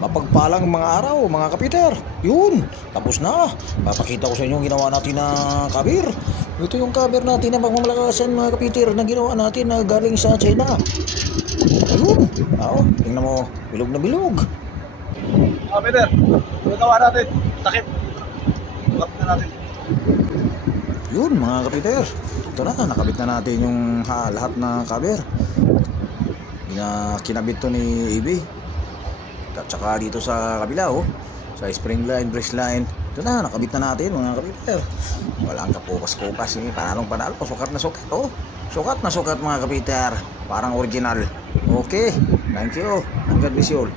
mapagpalang mga araw mga kapiter. Yun, tapos na. Papakita ko sa inyo yung ginawa natin na cover. Ito yung cover natin na pagmamalakasan mga kapiter na ginawa natin na galing sa China. Ayun, tingnan mo, bilog na bilog. Peter, nagawa natin. Takip. Takip na natin. Yun mga kapiter, ito na, nakabit na natin yung lahat na cover. Kinabit to ni AB. At saka dito sa kabila sa spring line, brace line. Ito na, nakabit na natin mga kapiter. Walang kapukas-kukas eh. Panalong-panalo, sukat na sukat Sukat na sukat mga kapiter. Parang original. Okay, thank you. God bless you all.